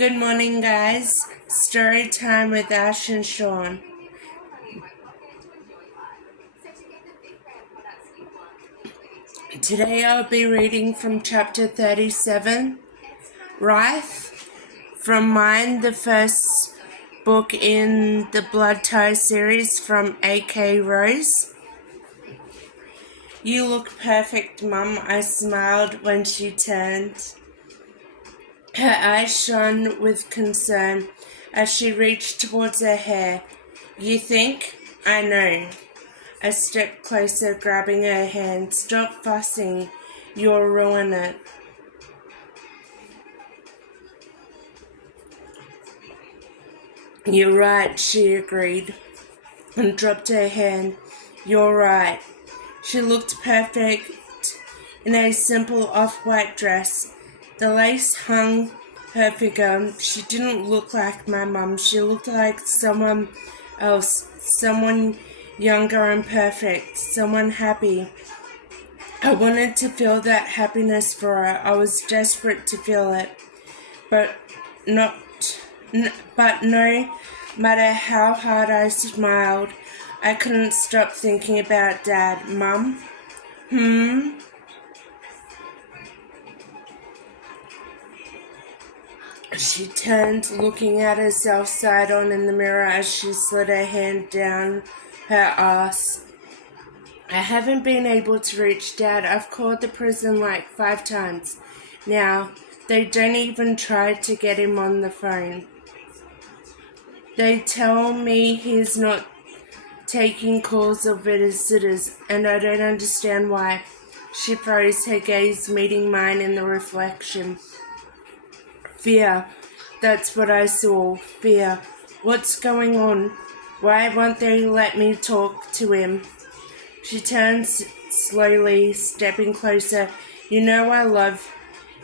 Good morning, guys. Story time with Ash and Sean. Today I'll be reading from chapter 37, Wraith, from mine, the first book in the Blood Tie series from A.K. Rose. You look perfect, Mum, I smiled when she turned. Her eyes shone with concern as she reached towards her hair. You think? I know. I stepped closer, grabbing her hand. Stop fussing. You'll ruin it. You're right, she agreed, and dropped her hand. You're right. She looked perfect in a simple off-white dress. The lace hung her figure. She didn't look like my mum. She looked like someone else, someone younger and perfect, someone happy. I wanted to feel that happiness for her. I was desperate to feel it, but no matter how hard I smiled, I couldn't stop thinking about Dad. Mum? She turned, looking at herself side on in the mirror as she slid her hand down her ass. I haven't been able to reach Dad. I've called the prison like 5 times. Now, they don't even try to get him on the phone. They tell me he's not taking calls or visitors, and I don't understand why. She froze, her gaze meeting mine in the reflection. Fear. That's what I saw. Fear. What's going on? Why won't they let me talk to him? She turns slowly, stepping closer. You know I love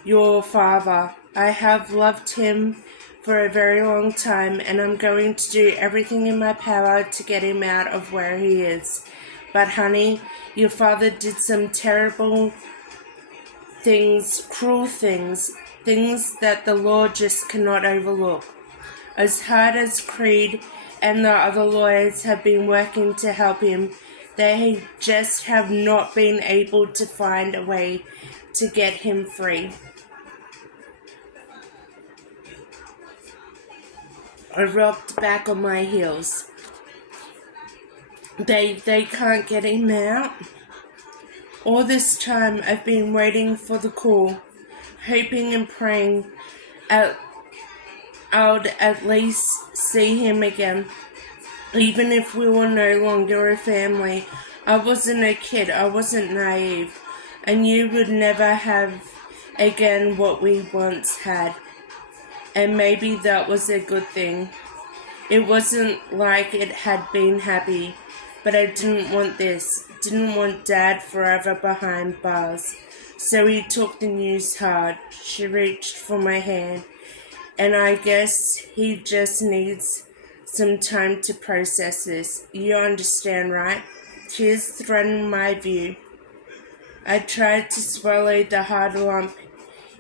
your father. I have loved him for a very long time, and I'm going to do everything in my power to get him out of where he is. But honey, your father did some terrible things, cruel things that the law just cannot overlook. As hard as Creed and the other lawyers have been working to help him, they just have not been able to find a way to get him free. I rocked back on my heels. They can't get him out? All this time I've been waiting for the call, hoping and praying I'd at least see him again. Even if we were no longer a family, I wasn't a kid, I wasn't naive. I knew we'd never have again what we once had. And maybe that was a good thing. It wasn't like it had been happy, but I didn't want this. Didn't want Dad forever behind bars. So he took the news hard. She reached for my hand, and I guess he just needs some time to process this. You understand, right? Tears threatened my view. I tried to swallow the hard lump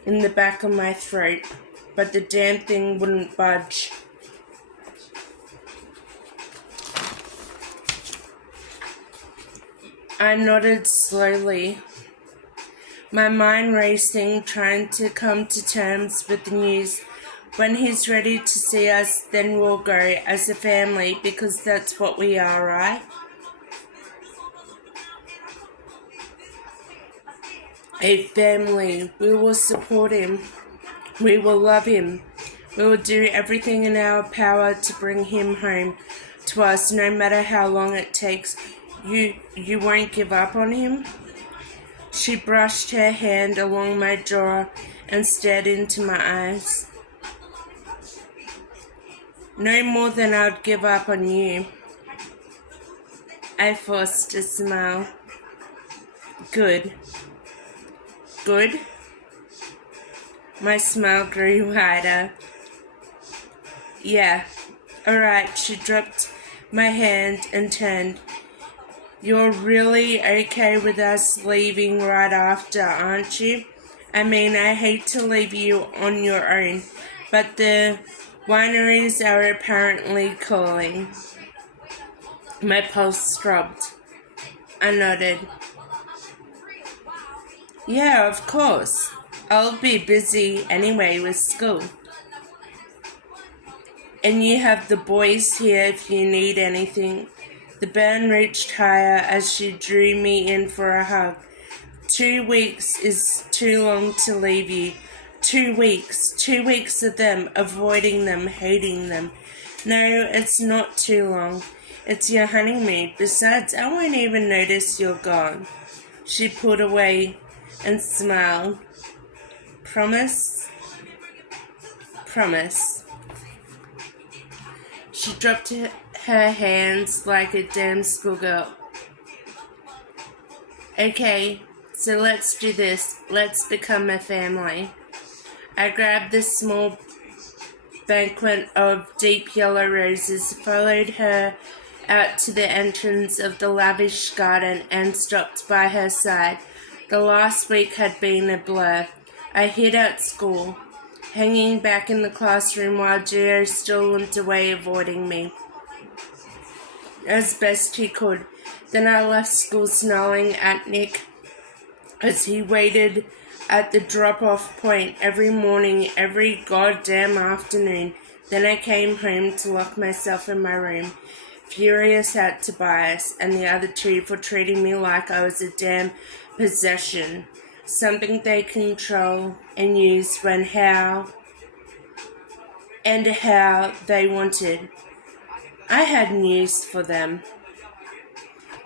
in the back of my throat, but the damn thing wouldn't budge. I nodded slowly, my mind racing, trying to come to terms with the news. When he's ready to see us, then we'll go as a family, because that's what we are, right? A family. We will support him. We will love him. We will do everything in our power to bring him home to us, no matter how long it takes. You won't give up on him? She brushed her hand along my jaw and stared into my eyes. No more than I'd give up on you. I forced a smile. Good. Good? My smile grew wider. Yeah. Alright, she dropped my hand and turned. You're really okay with us leaving right after, aren't you? I mean, I hate to leave you on your own, but the wineries are apparently calling. My pulse throbbed. I nodded. Yeah, of course. I'll be busy anyway with school. And you have the boys here if you need anything. The burn reached higher as she drew me in for a hug. 2 weeks is too long to leave you. 2 weeks. 2 weeks of them, avoiding them, hating them. No, it's not too long. It's your honeymoon. Besides, I won't even notice you're gone. She pulled away and smiled. Promise? Promise. She dropped her hands like a damn schoolgirl. Okay, so let's do this. Let's become a family. I grabbed the small banquet of deep yellow roses, followed her out to the entrance of the lavish garden, and stopped by her side. The last week had been a blur. I hid at school, hanging back in the classroom while Gio still limped away, avoiding me as best he could. Then I left school snarling at Nick as he waited at the drop-off point every morning, every goddamn afternoon. Then I came home to lock myself in my room, furious at Tobias and the other two for treating me like I was a damn possession, something they control and use when how they wanted. I had news for them.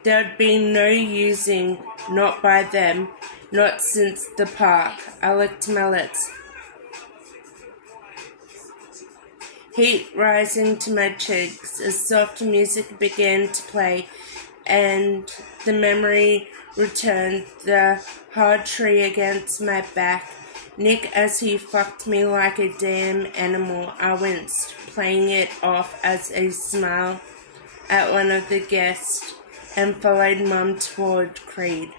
There'd been no using, not by them, not since the park. I licked my lips. Heat rising to my cheeks as soft music began to play and the memory returned, the hard tree against my back. Nick as he fucked me like a damn animal. I winced, playing it off as a smile at one of the guests, and followed Mum toward Creed.